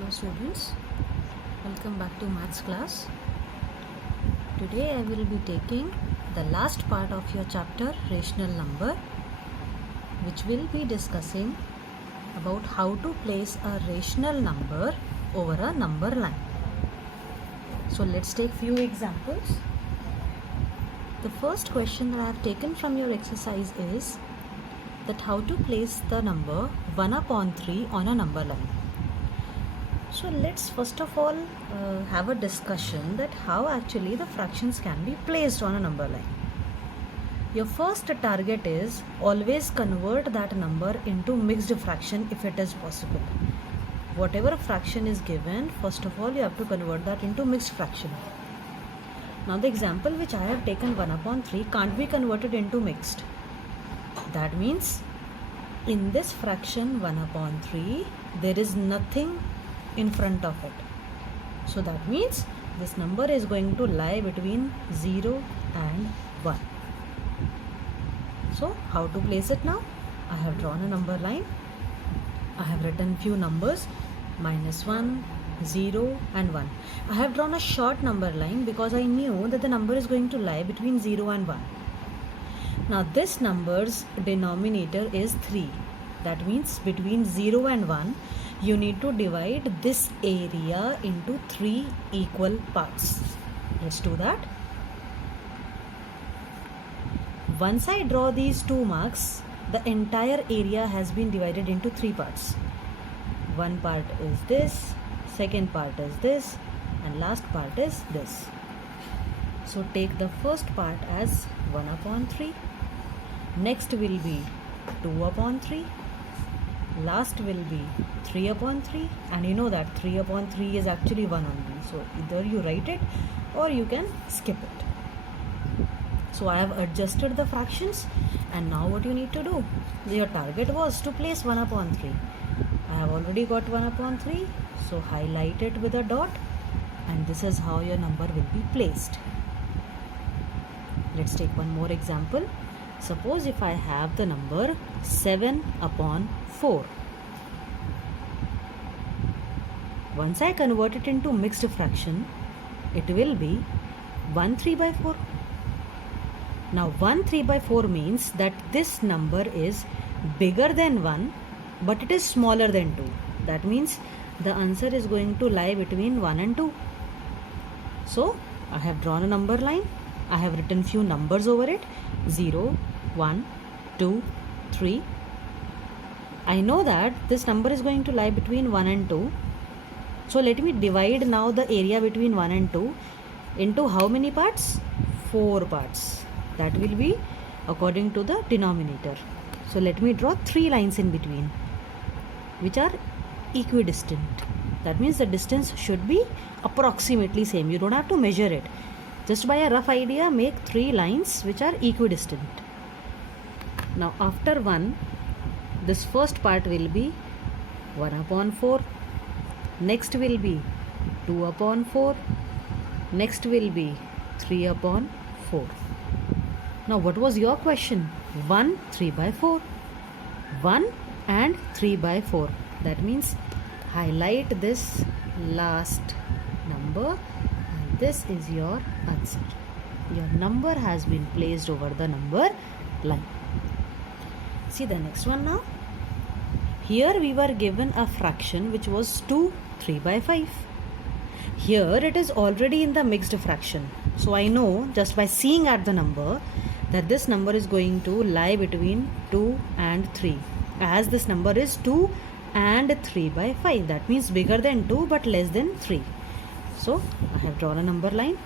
Hello students, welcome back to maths class. Today I will be taking the last part of your chapter rational number, which will be discussing about how to place a rational number over a number line. So let's take few examples. The first question that I have taken from your exercise is that how to place the number 1 upon 3 on a number line. So let's first of all have a discussion that how actually the fractions can be placed on a number line. Your first target is always convert that number into mixed fraction if it is possible. Whatever fraction is given, first of all you have to convert that into mixed fraction. Now the example which I have taken 1 upon 3 can't be converted into mixed. That means in this fraction 1 upon 3 there is nothing in front of it. So that means this number is going to lie between 0 and 1. So how to place it now? I have drawn a number line. I have written few numbers -1, 0 and 1. I have drawn a short number line because I knew that the number is going to lie between 0 and 1. Now this number's denominator is 3. That means between 0 and 1 you need to divide this area into 3 equal parts. Let's do that. Once I draw these 2 marks, the entire area has been divided into 3 parts. One part is this, second part is this, and last part is this. So take the first part as 1 upon 3. Next will be 2 upon 3. Last will be 3 upon 3, and you know that 3 upon 3 is actually 1 only. So either you write it or you can skip it. So I have adjusted the fractions, and now what you need to do? Your target was to place 1 upon 3. I have already got 1 upon 3, so highlight it with a dot, and this is how your number will be placed. Let's take one more example. Suppose if I have the number 7 upon 4. Once I convert it into mixed fraction, it will be 1 3 by 4. Now 1 3 by 4 means that this number is bigger than 1 but it is smaller than 2. That means the answer is going to lie between 1 and 2. So I have drawn a number line. I have written few numbers over it. 0, 1, 2, 3. I know that this number is going to lie between 1 and 2. So let me divide now the area between 1 and 2 into how many parts? 4 parts. That will be according to the denominator. So let me draw 3 lines in between which are equidistant. That means the distance should be approximately same. You don't have to measure it. Just by a rough idea, make 3 lines which are equidistant. Now after 1, this first part will be 1 upon 4. Next will be 2 upon 4. Next will be 3 upon 4. Now what was your question? 1 3 by 4. 1 and 3 by 4. That means highlight this last number, and this is your answer. Your number has been placed over the number line. See the next one now. Here we were given a fraction which was 2 3 by 5. Here it is already in the mixed fraction. So I know just by seeing at the number that this number is going to lie between 2 and 3. As this number is 2 and 3 by 5. That means bigger than 2 but less than 3. So I have drawn a number line.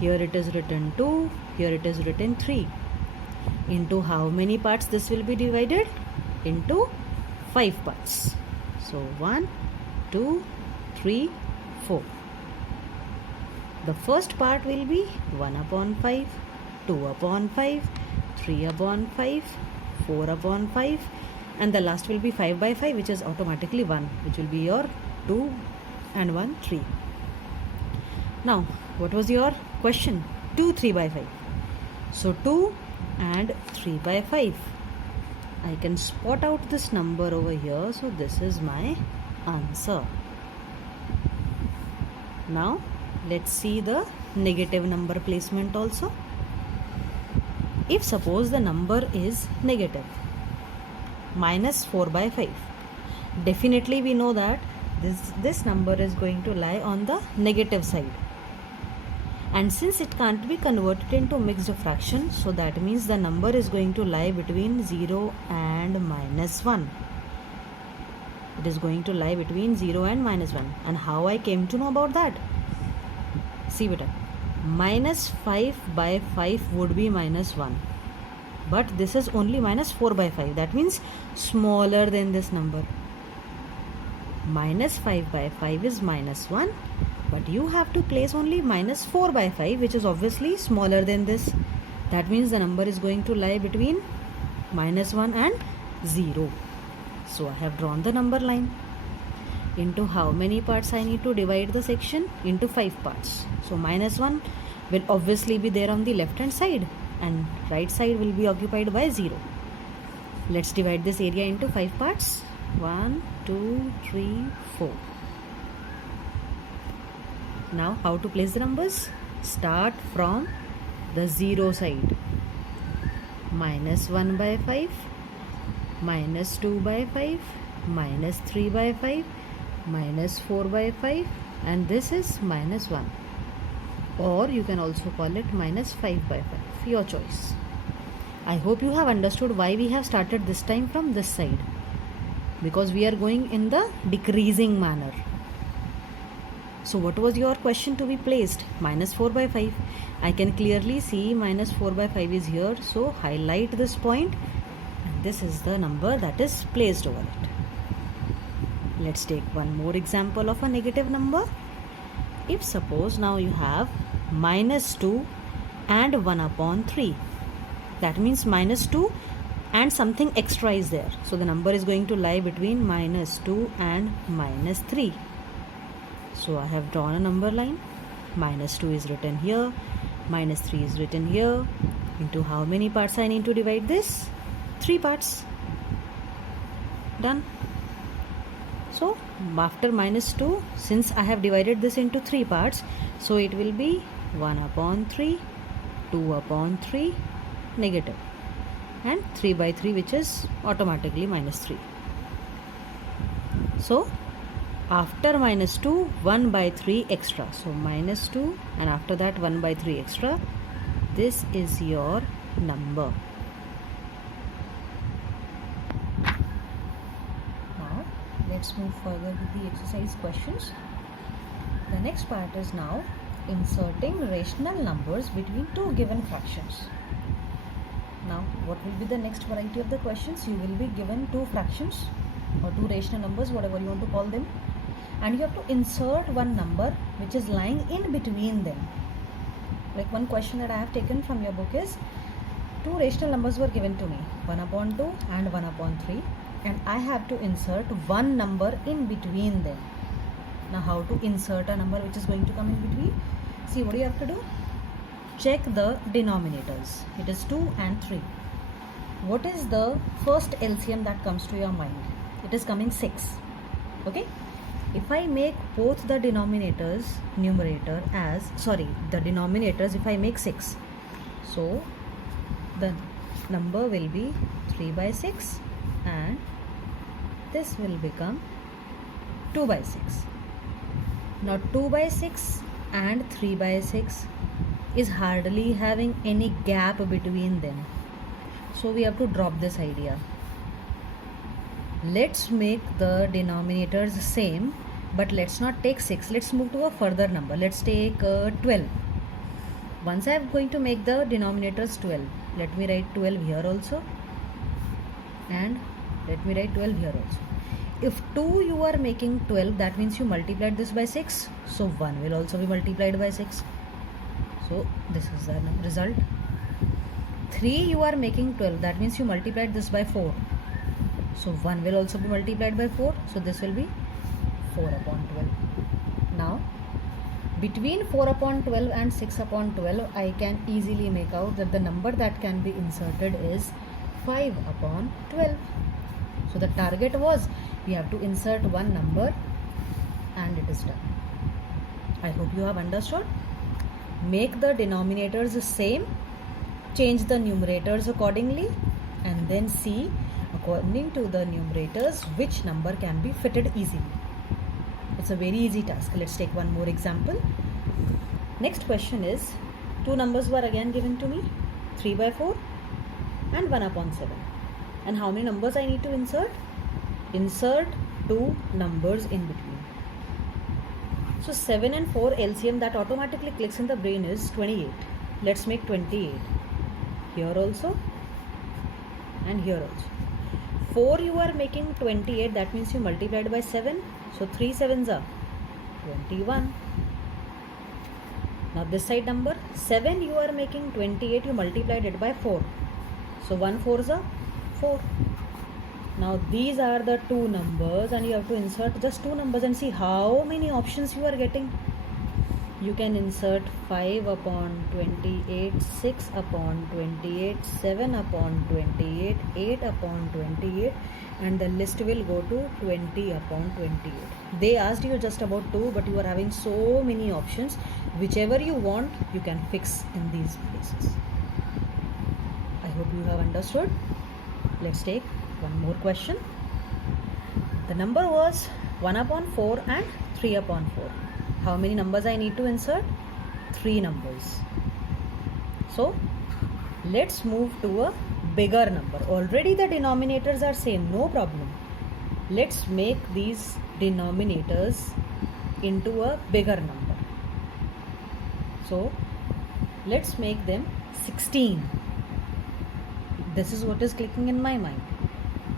Here it is written 2. Here it is written 3. Into how many parts this will be divided? Into 5 parts. So 1, 2, 3, 4. The first part will be 1 upon 5, 2 upon 5, 3 upon 5, 4 upon 5, and the last will be 5 by 5, which is automatically 1, which will be your 2 and 1, 3. Now, what was your question? 2, 3 by 5. So 2 and 3 by 5. I can spot out this number over here, so this is my answer. Now let's see the negative number placement also. If suppose the number is negative minus 4 by 5, definitely we know that this number is going to lie on the negative side, and since it can't be converted into mixed fraction, so that means the number is going to lie between 0 and minus 1. It is going to lie between 0 and minus 1. And how I came to know about that? See beta, minus 5 by 5 would be minus 1, but this is only minus 4 by 5, that means smaller than this number. Minus 5 by 5 is minus 1, but you have to place only minus 4 by 5, which is obviously smaller than this. That means the number is going to lie between minus 1 and 0. So I have drawn the number line. Into how many parts I need to divide the section? Into 5 parts. So minus 1 will obviously be there on the left hand side, and right side will be occupied by 0. Let's divide this area into 5 parts. 1, 2, 3, 4. Now how to place the numbers? Start from the 0 side. Minus 1 by 5, minus 2 by 5, minus 3 by 5, minus 4 by 5, and this is minus 1, or you can also call it minus 5 by 5, your choice. I hope you have understood why we have started this time from this side, because we are going in the decreasing manner. So what was your question to be placed? Minus 4 by 5. I can clearly see minus 4 by 5 is here, so highlight this point, and this is the number that is placed over it. Let's take one more example of a negative number. If suppose now you have minus 2 and 1 upon 3, that means minus 2 and something extra is there. So the number is going to lie between minus 2 and minus 3. So I have drawn a number line. Minus 2 is written here, minus 3 is written here. Into how many parts I need to divide this? 3 parts. Done. So after minus 2, since I have divided this into 3 parts, so it will be 1 upon 3, 2 upon 3, negative, and 3 by 3, which is automatically minus 3. So after minus 2, 1 by 3 extra. So minus 2 and after that 1 by 3 extra. This is your number. Now let's move further with the exercise questions. The next part is now inserting rational numbers between two given fractions. Now what will be the next variety of the questions? You will be given two fractions or two rational numbers, whatever you want to call them, and you have to insert one number which is lying in between them. Like one question that I have taken from your book is, two rational numbers were given to me, 1 upon 2 and 1 upon 3, and I have to insert one number in between them. Now how to insert a number which is going to come in between? See, what do you have to do? Check the denominators. It is 2 and 3. What is the first LCM that comes to your mind? It is coming 6. Okay? If I make both the denominators numerator as, the denominators if I make 6, so the number will be 3 by 6 and this will become 2 by 6. Now 2 by 6 and 3 by 6 is hardly having any gap between them. So we have to drop this idea. Let's make the denominators same, but let's not take 6. Let's move to a further number. Let's take 12. Once I am going to make the denominators 12, let me write 12 here also, and let me write 12 here also. If 2 you are making 12, that means you multiplied this by 6, so 1 will also be multiplied by 6. So this is the result. 3 you are making 12, that means you multiplied this by 4. So 1 will also be multiplied by 4. So this will be 4 upon 12. Now between 4 upon 12 and 6 upon 12, I can easily make out that the number that can be inserted is 5 upon 12. So the target was we have to insert one number and it is done. I hope you have understood. Make the denominators the same, change the numerators accordingly, and then see according to the numerators which number can be fitted easily. It's a very easy task. Let's take one more example. Next question is, two numbers were again given to me, 3 by 4 and 1 upon 7. And how many numbers I need to insert? Insert two numbers in between. So 7 and 4 LCM that automatically clicks in the brain is 28. Let's make 28. Here also and here also. 4 you are making 28, that means you multiplied by 7. So 3 sevens are 21. Now this side number 7 you are making 28, you multiplied it by 4. So 1 4s are 4. Now these are the two numbers and you have to insert just two numbers and see how many options you are getting. You can insert 5 upon 28, 6 upon 28, 7 upon 28, 8 upon 28, and the list will go to 20 upon 28. They asked you just about 2, but you are having so many options. Whichever you want, you can fix in these places. I hope you have understood. Let's take one more question. The number was 1 upon 4 and 3 upon 4. How many numbers I need to insert? 3 numbers. So let's move to a bigger number. Already the denominators are same, no problem. Let's make these denominators into a bigger number. So let's make them 16. This is what is clicking in my mind,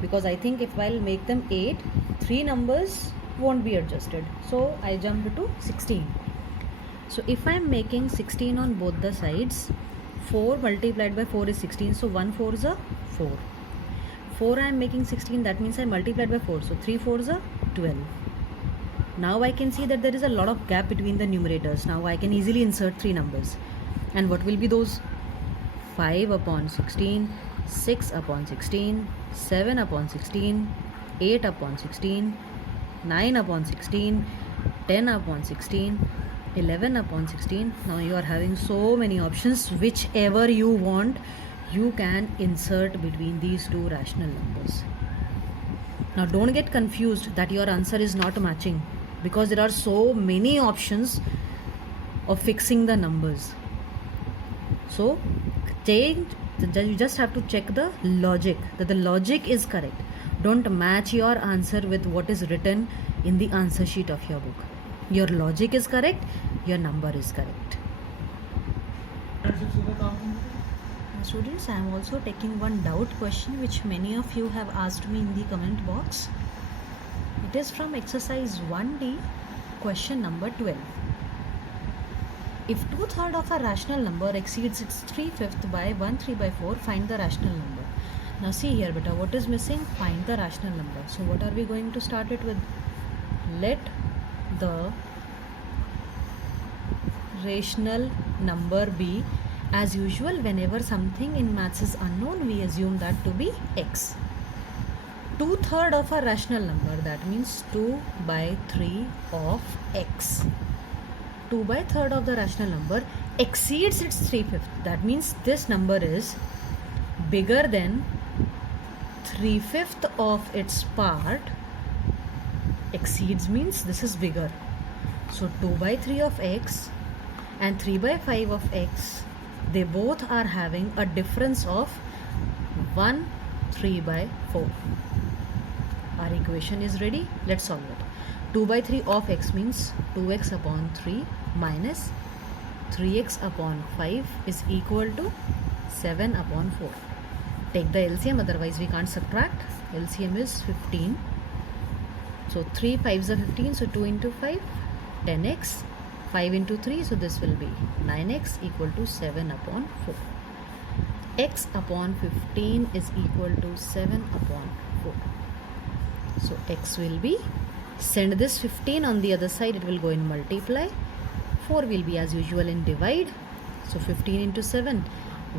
because I think if I'll make them 8, 3 numbers won't be adjusted. So I jumped to 16. So if I am making 16 on both the sides, 4 multiplied by 4 is 16. So 1 4 is a 4. 4 I am making 16, that means I multiplied by 4. So 3 4s are 12. Now I can see that there is a lot of gap between the numerators. Now I can easily insert 3 numbers. And what will be those? 5 upon 16, 6 upon 16, 7 upon 16, 8 upon 16, 9 upon 16, 10 upon 16, 11 upon 16. Now you are having so many options. Whichever you want, you can insert between these two rational numbers. Now don't get confused that your answer is not matching, because there are so many options of fixing the numbers. So you just have to check the logic, that the logic is correct. Don't match your answer with what is written in the answer sheet of your book. Your logic is correct, your number is correct. Students, I am also taking one doubt question which many of you have asked me in the comment box. It is from exercise 1D, question number 12. If 2/3 of a rational number exceeds its 3/5 by 1 3 by 4, find the rational number. Now see here, beta, what is missing? Find the rational number. So what are we going to start it with? Let the rational number be, as usual, whenever something in maths is unknown, we assume that to be x. 2/3 of a rational number, that means 2 by 3 of x. 2 by 3 of the rational number exceeds its 3/5. That means this number is bigger than 3/5 of its part. Exceeds means this is bigger. So 2 by 3 of x and 3 by 5 of x, they both are having a difference of 1 3 by 4. Our equation is ready. Let's solve it. 2 by 3 of x means 2x upon 3 minus 3x upon 5 is equal to 7 upon 4. Take the LCM, otherwise we can't subtract. LCM is 15. So 3 5s are 15, so 2 into 5, 10x. 5 into 3, so this will be 9x equal to 7 upon 4. X upon 15 is equal to 7 upon 4. So x will be, send this 15 on the other side, it will go in multiply. 4 will be as usual in divide. So 15 into 7,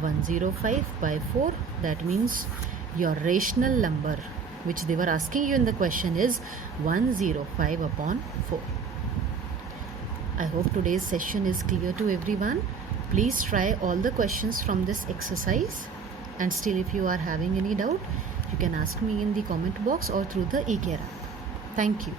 105 by 4. That means your rational number which they were asking you in the question is 105 upon 4. I hope today's session is clear to everyone. Please try all the questions from this exercise, and still if you are having any doubt, you can ask me in the comment box or through the eCare app. Thank you.